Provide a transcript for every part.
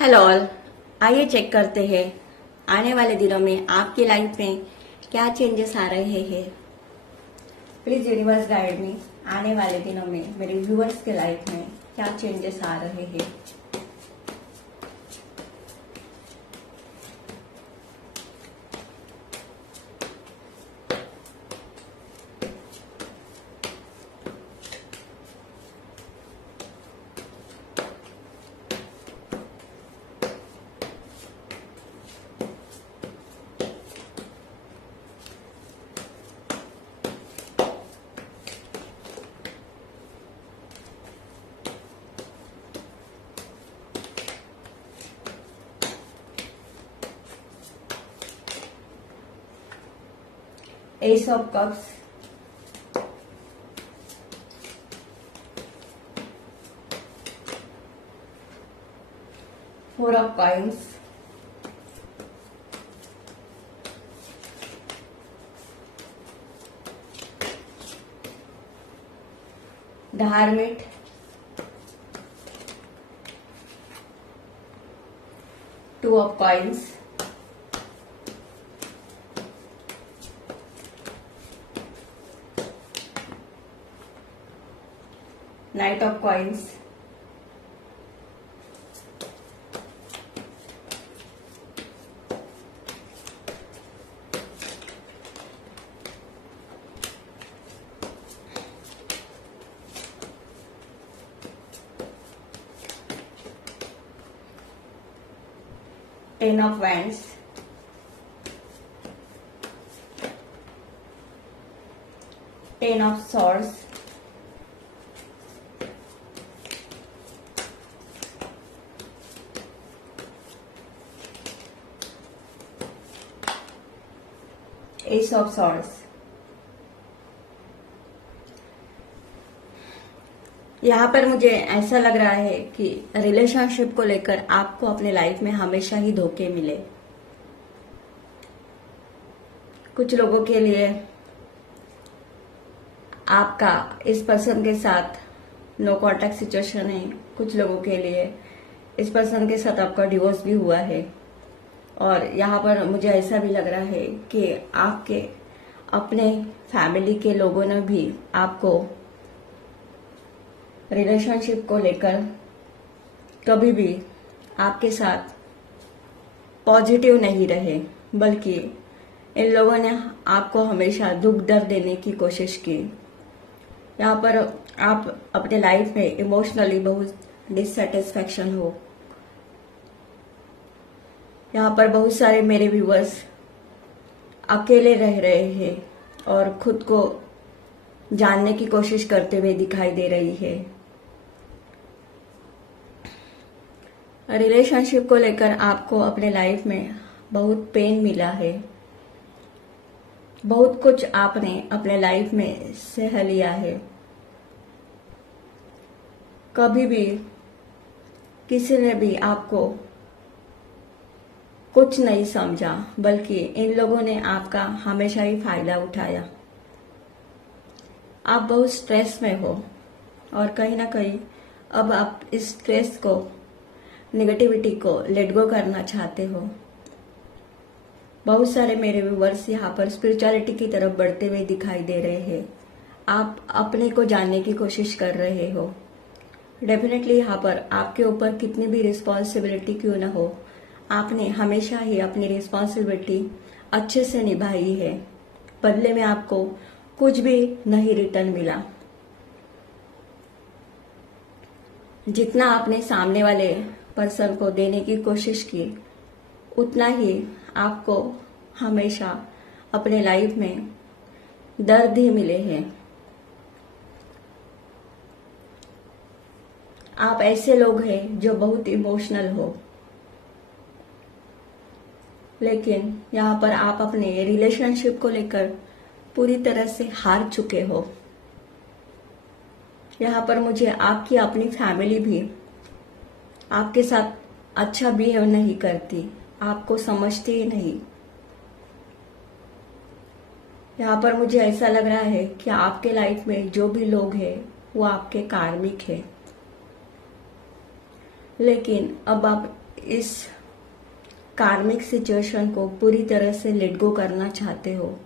Hello all. आइए check करते हैं आने वाले दिनों में आपकी लाइफ में क्या चेंजेस आ रहे हैं। प्लीज यूनिवर्स गाइड में आने वाले दिनों में मेरे व्यूअर्स के लाइफ में क्या चेंजेस आ रहे हैं। S of cups, four of coins, the hermit, two of coins, night of coins, ten of wands, ten of swords, S of swords. यहाँ पर मुझे ऐसा लग रहा है कि रिलेशनशिप को लेकर आपको अपने लाइफ में हमेशा ही धोखे मिले। कुछ लोगों के लिए आपका इस पर्सन के साथ नो कांटेक्ट सिचुएशन है। कुछ लोगों के लिए इस पर्सन के साथ आपका डिवोर्स भी हुआ है। और यहाँ पर मुझे ऐसा भी लग रहा है कि आपके अपने फैमिली के लोगों ने भी आपको रिलेशनशिप को लेकर कभी भी आपके साथ पॉजिटिव नहीं रहे, बल्कि इन लोगों ने आपको हमेशा दुख दर्द देने की कोशिश की। यहाँ पर आप अपने लाइफ में इमोशनली बहुत डिससेटिस्फैक्शन हो। यहाँ पर बहुत सारे मेरे व्यूअर्स अकेले रह रहे हैं और खुद को जानने की कोशिश करते हुए दिखाई दे रही है। रिलेशनशिप को लेकर आपको अपने लाइफ में बहुत पेन मिला है। बहुत कुछ आपने अपने लाइफ में सह लिया है। कभी भी किसी ने भी आपको कुछ नहीं समझा, बल्कि इन लोगों ने आपका हमेशा ही फायदा उठाया। आप बहुत स्ट्रेस में हो और कहीं ना कहीं अब आप इस स्ट्रेस को, नेगेटिविटी को लेट गो करना चाहते हो। बहुत सारे मेरे व्यूअर्स यहाँ पर स्पिरिचुअलिटी की तरफ बढ़ते हुए दिखाई दे रहे हैं। आप अपने को जानने की कोशिश कर रहे हो। डेफिनेटली यहाँ पर आपके ऊपर कितनी भी रिस्पॉन्सिबिलिटी क्यों ना हो, आपने हमेशा ही अपनी रिस्पॉन्सिबिलिटी अच्छे से निभाई है। बदले में आपको कुछ भी नहीं रिटर्न मिला। जितना आपने सामने वाले पर्सन को देने की कोशिश की, उतना ही आपको हमेशा अपने लाइफ में दर्द ही मिले हैं। आप ऐसे लोग हैं जो बहुत इमोशनल हो, लेकिन यहाँ पर आप अपने रिलेशनशिप को लेकर पूरी तरह से हार चुके हो। यहाँ पर मुझे आपकी अपनी फैमिली भी आपके साथ अच्छा बिहेव नहीं करती, आपको समझती ही नहीं। यहाँ पर मुझे ऐसा लग रहा है कि आपके लाइफ में जो भी लोग हैं वो आपके कार्मिक हैं, लेकिन अब आप इस कार्मिक सिचुएशन को पूरी तरह से लेट गो करना चाहते हो,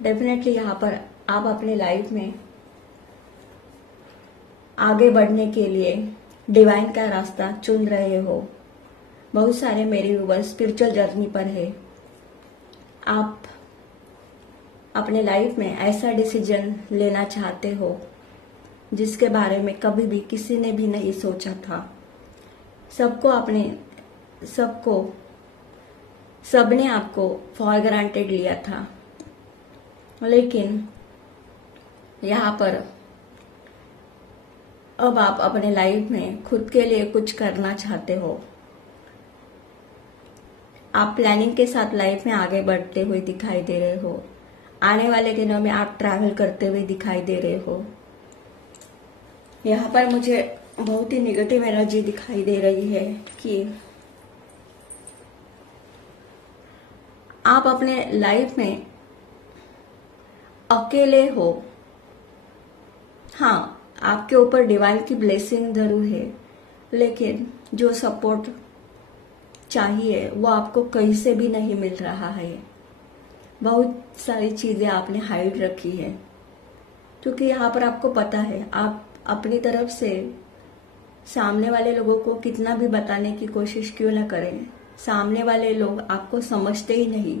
डेफिनेटली यहाँ पर आप अपने लाइफ में आगे बढ़ने के लिए डिवाइन का रास्ता चुन रहे हो। बहुत सारे मेरे व्यूअर्स स्पिरिचुअल जर्नी पर है। आप अपने लाइफ में ऐसा डिसीजन लेना चाहते हो जिसके बारे में कभी भी किसी ने भी नहीं सोचा था। सबने आपको फॉर ग्रांटेड लिया था, लेकिन यहाँ पर अब आप अपने लाइफ में खुद के लिए कुछ करना चाहते हो। आप प्लानिंग के साथ लाइफ में आगे बढ़ते हुए दिखाई दे रहे हो। आने वाले दिनों में आप ट्रैवल करते हुए दिखाई दे रहे हो। यहाँ पर मुझे बहुत ही नेगेटिव एनर्जी दिखाई दे रही है कि आप अपने लाइफ में अकेले हो। हाँ, आपके ऊपर डिवाइन की ब्लेसिंग जरूर है, लेकिन जो सपोर्ट चाहिए वो आपको कहीं से भी नहीं मिल रहा है। बहुत सारी चीजें आपने हाइड रखी है, क्योंकि यहाँ पर आपको पता है आप अपनी तरफ से सामने वाले लोगों को कितना भी बताने की कोशिश क्यों ना करें, सामने वाले लोग आपको समझते ही नहीं,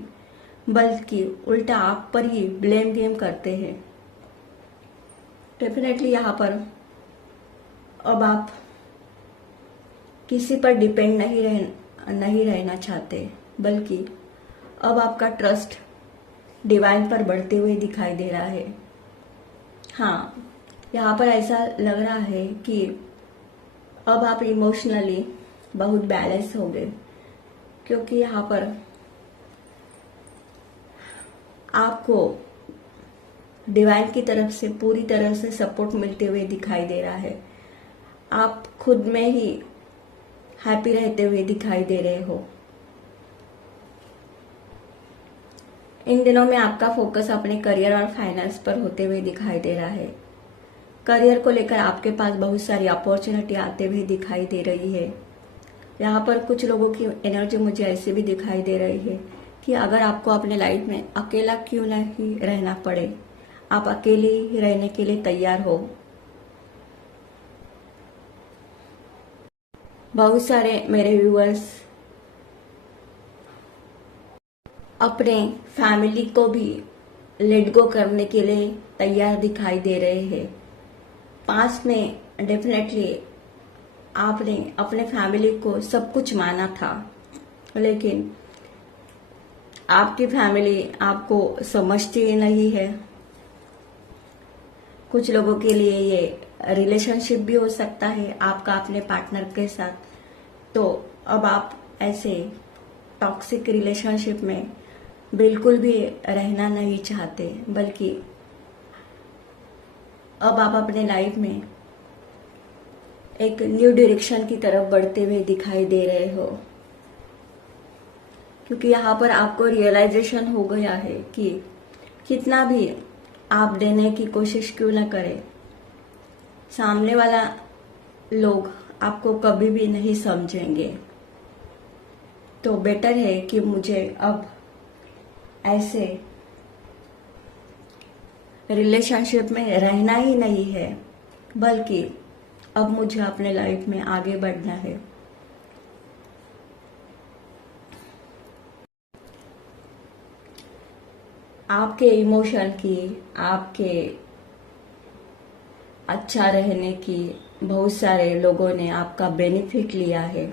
बल्कि उल्टा आप पर ही ब्लेम गेम करते हैं। डेफिनेटली यहाँ पर अब आप किसी पर डिपेंड नहीं रहना चाहते, बल्कि अब आपका ट्रस्ट डिवाइन पर बढ़ते हुए दिखाई दे रहा है। हाँ, यहाँ पर ऐसा लग रहा है कि अब आप इमोशनली बहुत बैलेंस हो गए, क्योंकि यहाँ पर आपको डिवाइन की तरफ से पूरी तरह से सपोर्ट मिलते हुए दिखाई दे रहा है। आप खुद में ही हैप्पी रहते हुए दिखाई दे रहे हो। इन दिनों में आपका फोकस अपने करियर और फाइनेंस पर होते हुए दिखाई दे रहा है। करियर को लेकर आपके पास बहुत सारी अपॉर्चुनिटी आते हुए दिखाई दे रही है। यहाँ पर कुछ लोगों की एनर्जी मुझे ऐसी भी दिखाई दे रही है कि अगर आपको अपने लाइफ में अकेला क्यों नहीं रहना पड़े, आप अकेले ही रहने के लिए तैयार हो। बहुत सारे मेरे व्यूअर्स अपने फैमिली को भी लेट गो करने के लिए तैयार दिखाई दे रहे हैं। पास्ट में डेफिनेटली आपने अपने फैमिली को सब कुछ माना था, लेकिन आपकी फैमिली आपको समझती ही नहीं है। कुछ लोगों के लिए ये रिलेशनशिप भी हो सकता है आपका अपने पार्टनर के साथ। तो अब आप ऐसे टॉक्सिक रिलेशनशिप में बिल्कुल भी रहना नहीं चाहते, बल्कि अब आप अपने लाइफ में एक न्यू डायरेक्शन की तरफ बढ़ते हुए दिखाई दे रहे हो, क्योंकि यहाँ पर आपको रियलाइजेशन हो गया है कि कितना भी आप देने की कोशिश क्यों ना करें, सामने वाला लोग आपको कभी भी नहीं समझेंगे। तो बेटर है कि मुझे अब ऐसे रिलेशनशिप में रहना ही नहीं है, बल्कि अब मुझे अपने लाइफ में आगे बढ़ना है। आपके इमोशन की, आपके अच्छा रहने की बहुत सारे लोगों ने आपका बेनिफिट लिया है,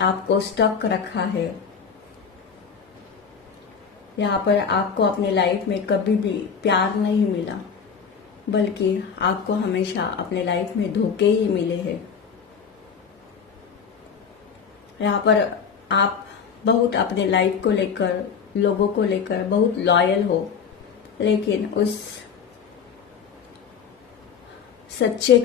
आपको स्टक रखा है। यहाँ पर आपको अपने लाइफ में कभी भी प्यार नहीं मिला, बल्कि आपको हमेशा अपने लाइफ में धोखे ही मिले हैं। यहाँ पर आप बहुत अपने लाइफ को लेकर, लोगों को लेकर बहुत लॉयल हो, लेकिन उस सच्चाई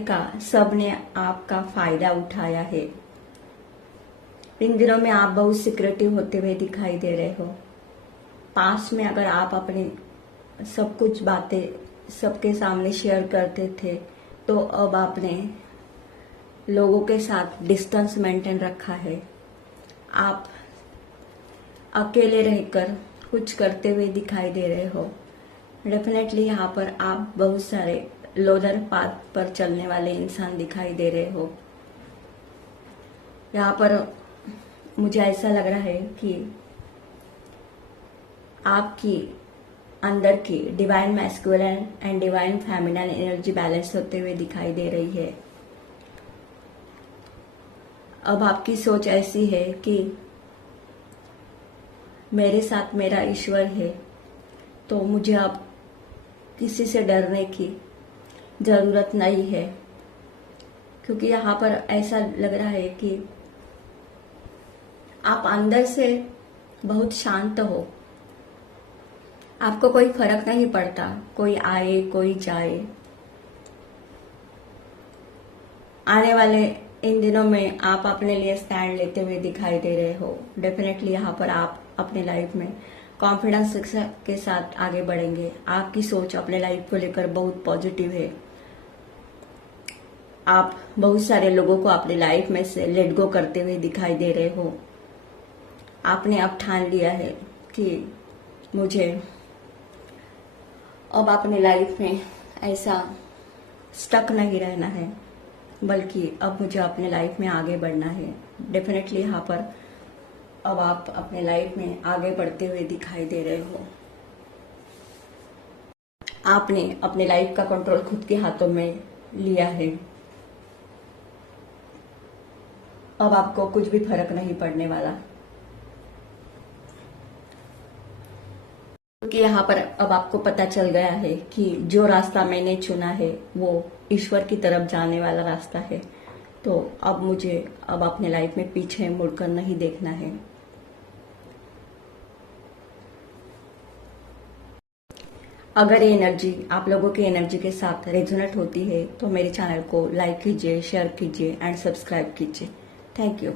का सबने आपका फायदा उठाया है। इन दिनों में आप बहुत सिक्रेटिव होते हुए दिखाई दे रहे हो। पास्ट में अगर आप अपने सब कुछ बातें सबके सामने शेयर करते थे, तो अब आपने लोगों के साथ डिस्टेंस मेंटेन रखा है, आप अकेले रहकर कुछ करते हुए दिखाई दे रहे हो। डेफिनेटली यहाँ पर आप बहुत सारे लोनर पाथ पर चलने वाले इंसान दिखाई दे रहे हो। यहाँ पर मुझे ऐसा लग रहा है कि आपकी अंदर की divine masculine and divine feminine energy balance होते हुए दिखाई दे रही है। अब आपकी सोच ऐसी है कि मेरे साथ मेरा ईश्वर है, तो मुझे अब किसी से डरने की जरूरत नहीं है, क्योंकि यहाँ पर ऐसा लग रहा है कि आप अंदर से बहुत शांत हो। आपको कोई फर्क नहीं पड़ता, कोई आए कोई जाए। आने वाले इन दिनों में आप अपने लिए स्टैंड लेते हुए दिखाई दे रहे हो। डेफिनेटली यहाँ पर आप अपने लाइफ में कॉन्फिडेंस के साथ आगे बढ़ेंगे। आपकी सोच अपने लाइफ को लेकर बहुत पॉजिटिव है। आप बहुत सारे लोगों को अपनी लाइफ में से लेट गो करते हुए दिखाई दे रहे हो। आपने अब ठान लिया है कि मुझे अब अपनी लाइफ में ऐसा स्टक नहीं रहना है, बल्कि अब मुझे अपने लाइफ में आगे बढ़ना है। डेफिनेटली यहाँ पर अब आप अपने लाइफ में आगे बढ़ते हुए दिखाई दे रहे हो। आपने अपने लाइफ का कंट्रोल खुद के हाथों में लिया है। अब आपको कुछ भी फर्क नहीं पड़ने वाला, क्योंकि यहाँ पर अब आपको पता चल गया है कि जो रास्ता मैंने चुना है वो ईश्वर की तरफ जाने वाला रास्ता है। तो अब मुझे अब अपने लाइफ में पीछे मुड़कर नहीं देखना है। अगर ये एनर्जी आप लोगों की एनर्जी के साथ रेजोनेट होती है तो मेरे चैनल को लाइक कीजिए, शेयर कीजिए एंड सब्सक्राइब कीजिए। Thank you.